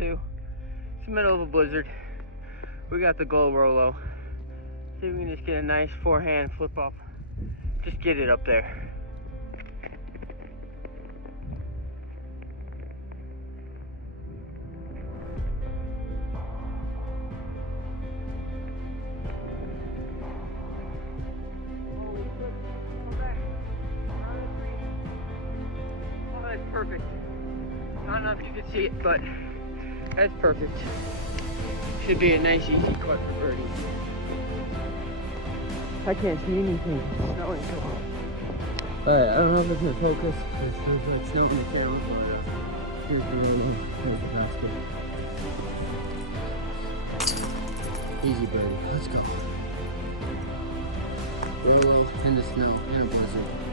too. It's the middle of a blizzard. We got the Glow Rolo. See if we can just get a nice forehand flip up. Just get it up there. Perfect. I don't know if you can see it, but that's perfect. Should be a nice easy cut for birdie. I can't see anything. It's snowing so hard. Alright, I don't know if it's gonna focus. It feels like snow in the camera, but here's the Rolo. Here's the basket. Easy birdie. Let's go. Rolos and the snow and a blizzard.